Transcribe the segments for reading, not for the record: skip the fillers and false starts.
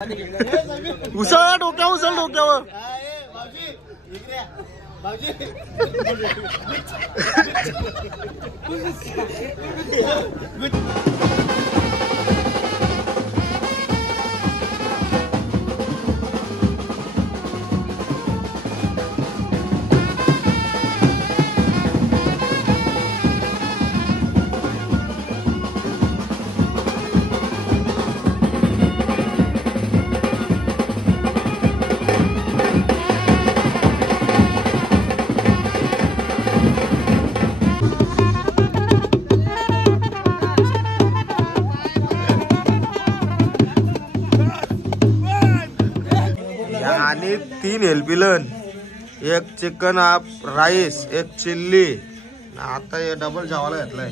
उसळ डोक्यावर उचल डोक्यावर आणि 3 हेल्पिलन, एक चिकन हाफ राईस, एक चिल्ली. आता हे डबल जेवायला घेतलाय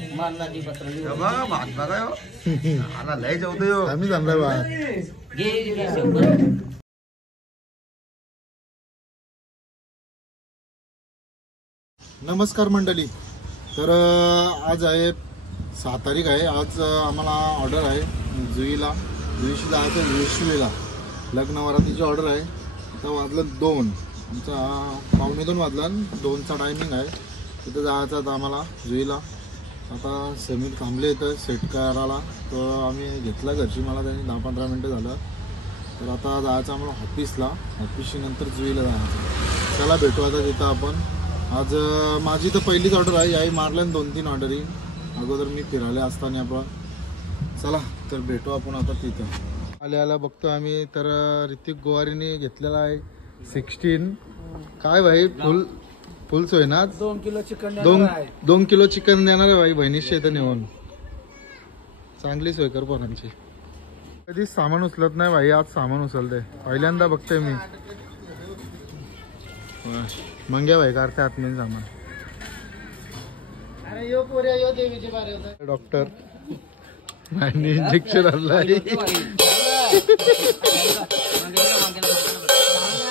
बघा. भात बघा आला लय जेवतो आम्ही जमलाय बा. नमस्कार मंडळी. तर आज आहे 6 तारीख आहे. आज आम्हाला ऑर्डर आहे जुईशीला आहे. तर जुईशीला लग्न वरातीची ऑर्डर आहे. आता वाजलं 2, आमचा 1:45 वाजला. 2चा टायमिंग आहे. तिथं जायचं आता आम्हाला जुईला. आता समीर थांबले इथं सेट करायला. तर आम्ही घेतला घरची, मला त्यांनी 10-15 मिनटं झालं. तर आता जायचं आम्हाला ऑफिसला. ऑफिसची नंतर जुईला जायचं. चला भेटू आता तिथं आपण. आज माझी तर पहिलीच ऑर्डर आहे. याही मारल्या 2-3 ऑर्डरी अगोदर मी फिरायला असताना आपण. चला तर भेटू आपण आता तिथं. आल्याला बघतो आम्ही. तर ऋतिक गोवारीने घेतलेला आहे 16. काय भाई फुल सोय ना. 2 किलो चिकन 2 किलो चिकन देणार आहे भाई बहिणीशी इथं नेऊन. चांगली सोय कर पोरांची. कधीच सामान उचलत नाही भाई, आज सामान उचलते पहिल्यांदा बघतोय मी. मंग्या भाई करते आतमध्ये सामान. डॉक्टर इंजेक्शन आणलाय.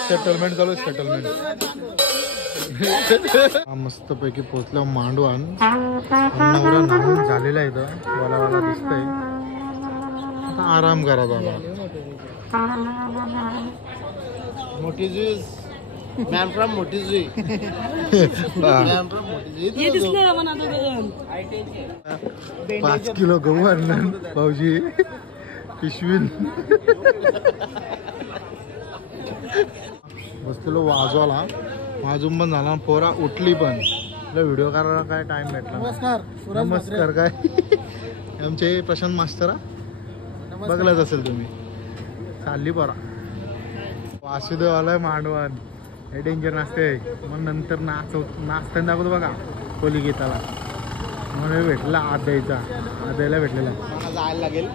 सेटलमेंट चालू. सेटलमेंट मस्त पैकी पोचल्या मांडवान. नवरा नाहून झालेला आहे इथं. वाला दिसतंय. आता आराम करा बाबा. मोठी जुई मॅन फ्रॉम मोठी जुई. 5 किलो गहू आणणार भाऊजी पिशवीन. बसलेलो वाजवाला. वाजून पण झाला. पोरा उठली पण. व्हिडिओ करायला काय टाइम भेटला. नमस्कार काय आमचे प्रशांत मास्टर बघलाच असेल तुम्ही. चालली पोरा. वासुदेवाला मांडवान हे डेंजर नाचते. मग नंतर नाचताना दाखवतो बघा कोली गीताला. म्हणून भेटला आत द्यायला भेटलेला. जायला लागेल.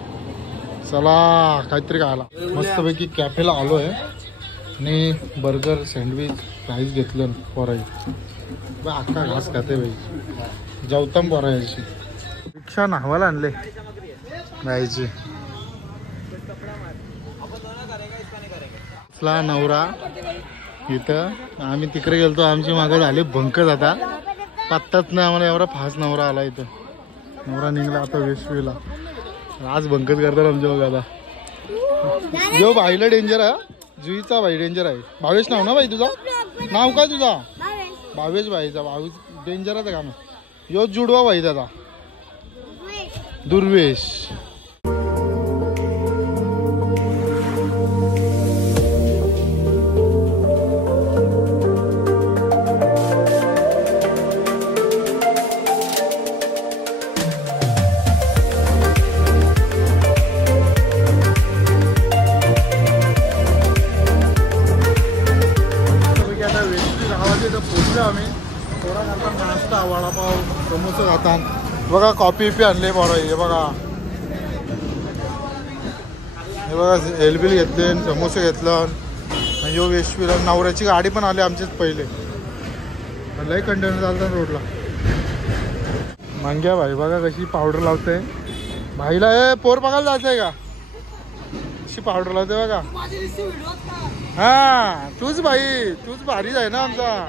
चला काहीतरी खायला. मस्तपैकी कॅफेला आलो आहे. आणि बर्गर सँडविच फ्राईज घेतलं पोराई. अख्खा घास खाते बाई. जेवताम पोरायची. रिक्षा नावाला आणले जायची. नवरा इथं. आम्ही तिकडे गेलतो. आमची मागं झाली भंकच. आता पत्ताच नाही आम्हाला. एवढा फास्ट नवरा आला इथं. नवरा निघला आता वेशवीला. आज भंकत करतात आमच्या बघा. आता जो भाईला डेंजर आहे. जुईचा भाई डेंजर आहे. भावेश नाव ना भाई तुझा. नाव काय तुझा. भावेश भाईचा. भावेश डेंजरच काम. यो जुडवा भाई दादा दुर्वेश. आम्ही थोडा नाश्ता वडापाव समोसे खातात बघा. कॉफी आणले बरं. हे बघा एलबिल घेतले. समोसे घेतलं. यो वेशवीला नवऱ्याची गाडी पण आली आमचीच पहिले. लय कंटेनर चालतात रोडला. मंग्या भाई बघा कशी पावडर लावते. भाईला हे पोर बघायला जायचंय का. कशी पावडर लावते बघा. हा तूच भाई. तूच भारीच आहे ना आमचा.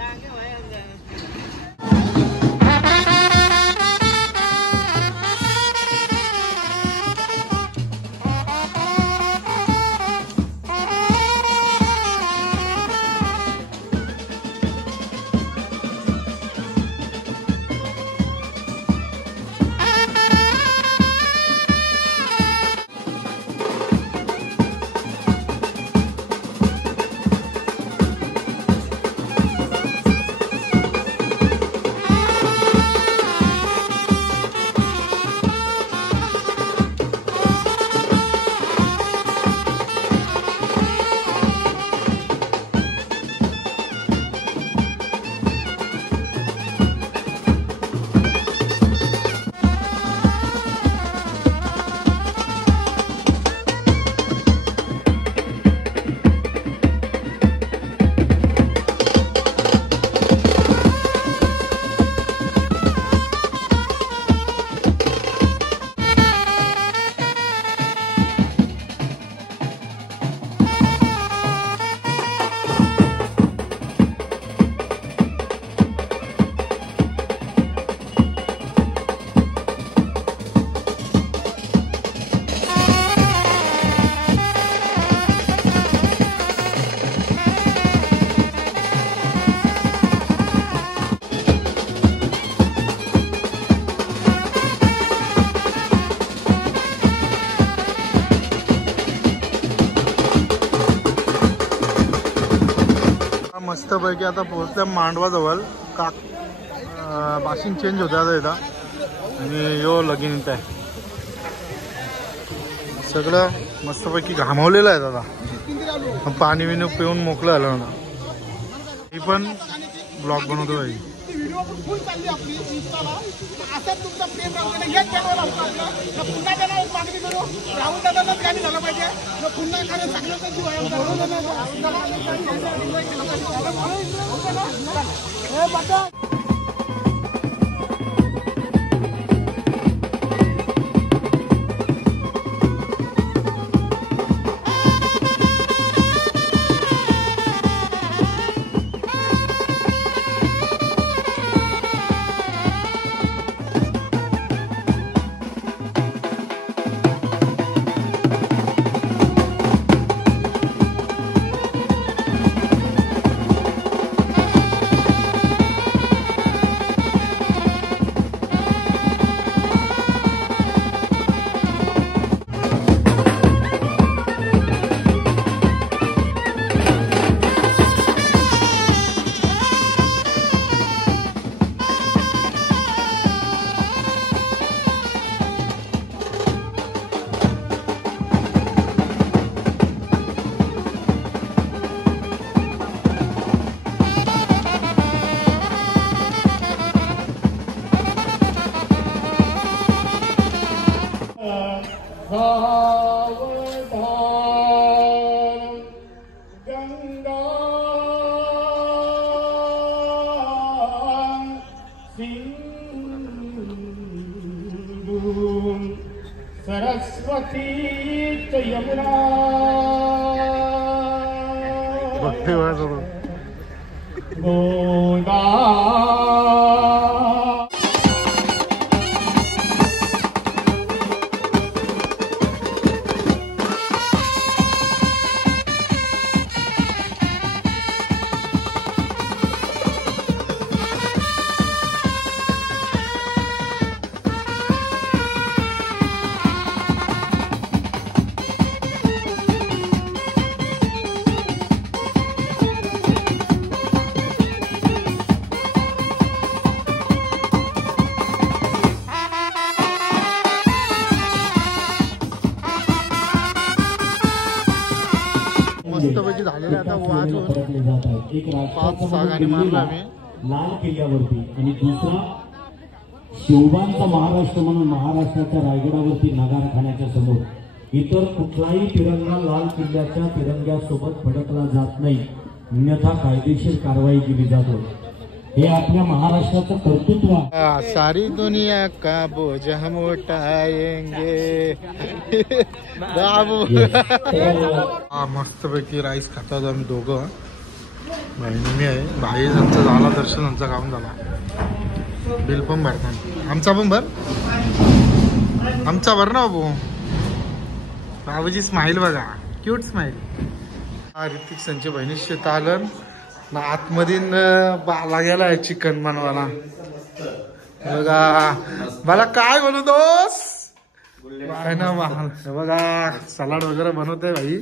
मस्त पैकी आता पोहोचल्या मांडवाजवळ बाशिंग चेंज होते आता इथं आणि यो लगीन इथं आहे सगळं मस्तपैकी घामवलेलं आहे दादा पाणी विणी पिऊन मोकळं आलं ना मी पण ब्लॉग बनवतो भाई फुल चालली आपली इंस्टाला असंच तुमचा प्रेम राहू दे हेच चॅनल आपलं पुन्हा त्यांना एक मागणी करू राहुल दादाच गाणी झालं पाहिजे पुन्हा कारण सगळ्यांचा जीव आहे सरस्वती यमुना गोदा मस्तपैकी झालेलं आता वाजून 5-6 गाणी मारला आम्ही लाल किल्ल्यावरती आणि दुसरा शिवबांचा महाराष्ट्र म्हणून महाराष्ट्राच्या रायगडावरती नगारखान्याच्या समोर इतर कुठलाही तिरंगा लाल किल्ल्याच्या तिरंग्यासोबत फडकला जात नाही अन्यथा कायदेशीर कारवाई केली जातो हे आपल्या महाराष्ट्राचं कर्तृत्व सारी दुनिया का बोझ हम उठाएंगे मस्तपैकी राईस खातात आम्ही दोघं बहिणी मी आहे भाई आमचा झाला दर्शन आमचा काम झाला बिल पण भरता आमचा पण भर आमचा भर ना बाबू बाबूजी स्माईल बघा क्यूट स्माईल ऋतिक संजय बहिणी शेत आलं ना आतमध्ये बाला गेलाय चिकन बनवायला बघा मला काय बनवतोस ना बघा सलाड वगैरे बनवत आहे भाई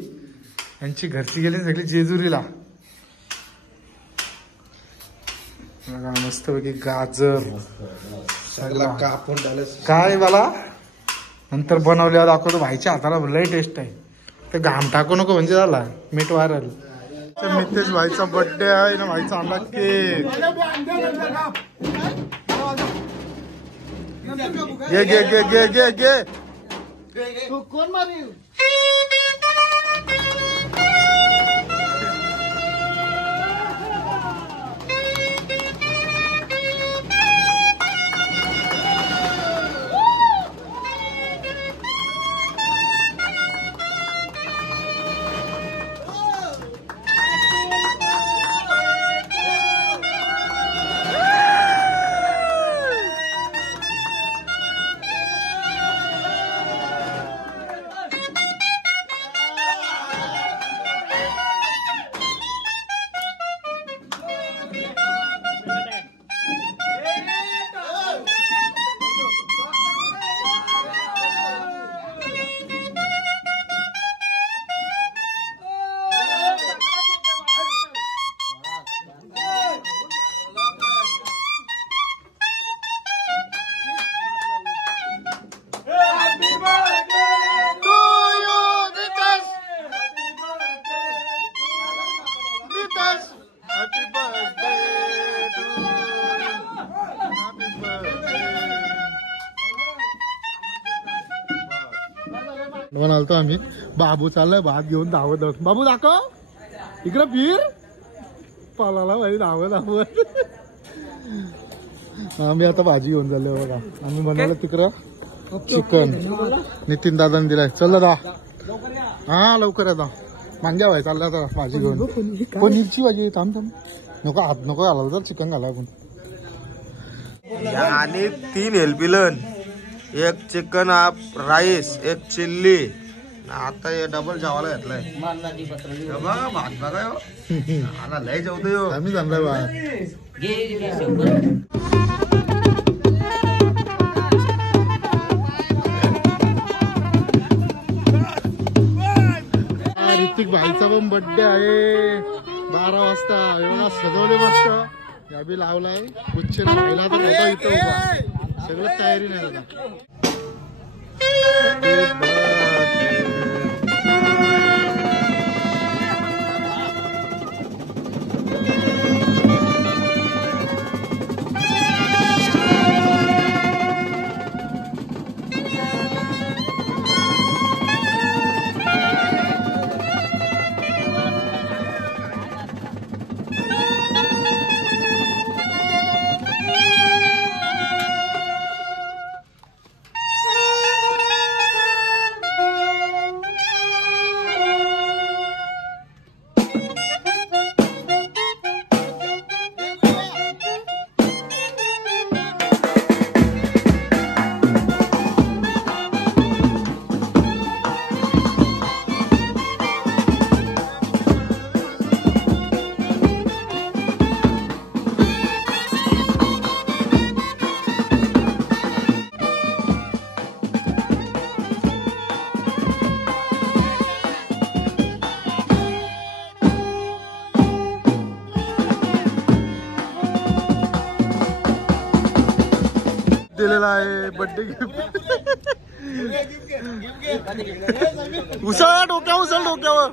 यांची घरची गेली सगळी जेजुरीला बघा मस्तपैकी गाजर काय मला नंतर बनवल्यावर दाखवतो भाईच्या हाताला लय टेस्ट आहे ते घाम टाकू नको म्हणजे झाला मीठ वारल मितेश भाईचा बर्थडे आहे ना भाईचा आणला केक घे घे घे घे घे घे कोण मारी जेवण आलतो आम्ही. बाबू चाललाय भात घेऊन धावत धावत. बाबू दाखव इकडं फिर. पालाला भाई धावत धावत. आम्ही आता भाजी घेऊन चाललो बघा. आम्ही बनवलं तिकडं चिकन. नितीन दादाने दिलाय. चल दादा. हा लवकर आता मांग्या व्हाय चालला आता भाजी घेऊन. पनीरची भाजी. थांब थांब नको हात नको घालायला तर चिकन घाला आपण. आणि 3 हेल्पिलन, एक चिकन हाफ राईस, एक चिल्ली. आता हे डबल जेवायला घेतलाय. बघा भात बघा आला लय जेवतो. आम्ही जाणार बा. ऋतिक भाईचा पण बर्थडे आहे 12 वाजता. एवढा सजवले मस्त. या बी लावलाय गुच्छ राहिला तर होता इथं उभा. सगळं तयारी नाही आता. दिलेला आहे बर्थडे गिफ्ट. उसळ डोक्यावर. उसळ डोक्यावर.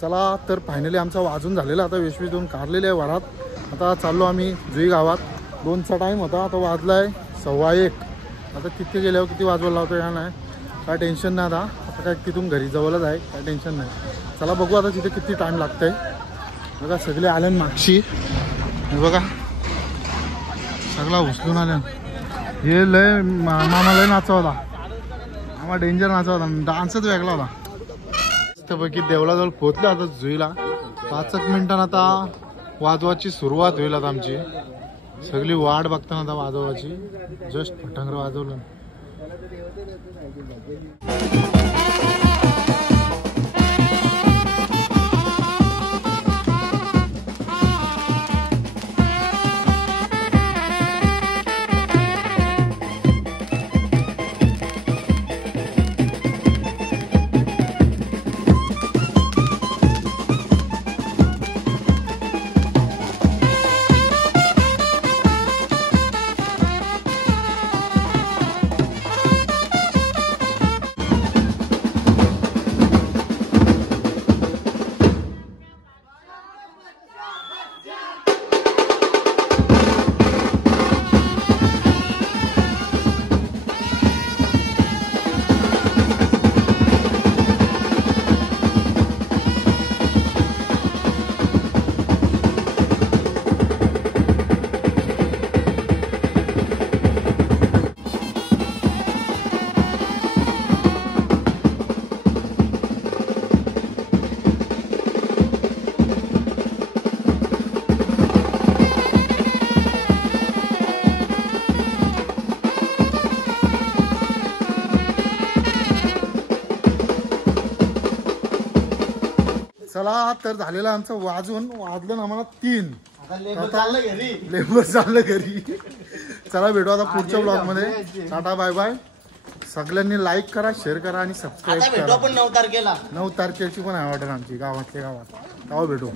चला तर फायनली आमचा वाजून झालेला आता वेशवीतून काढलेले आहे वरात. आता चाललो आम्ही जुई गावात. 2चा टाईम होता आता वाजला आहे 1:15. आता तिथे गेल्यावर किती वाजवायला लावतो या नाही काय टेन्शन नाही. आता काय तिथून घरी जवळच आहे काय टेन्शन नाही. चला बघू आता तिथे किती टाईम लागतंय. बघा सगळे आले मागशी बघा सगळा उचलून आल्या हे लय मामा लय नाचा होता आम्हा डेंजर नाचा होता डान्सच वेगळा होता मस्तपैकी देवळाजवळ पोहोचलो आता जुईला 5 मिनिटांना आता वाजवाची सुरुवात होईल आता आमची सगळी वाट बघताना आता वाजवाची जस्ट फटांगर वाजवलं चला तर झालेला आमचं वाजलं आम्हाला 3 लेबर चाललं घरी चला भेटू आता पुढच्या ब्लॉग मध्ये टाटा बाय बाय सगळ्यांनी लाईक करा शेअर करा आणि सबस्क्राईब करा 9 तारखेला 9 तारखेची पण आहे ऑर्डर आमची गावातल्या गावात तेव्हा भेटू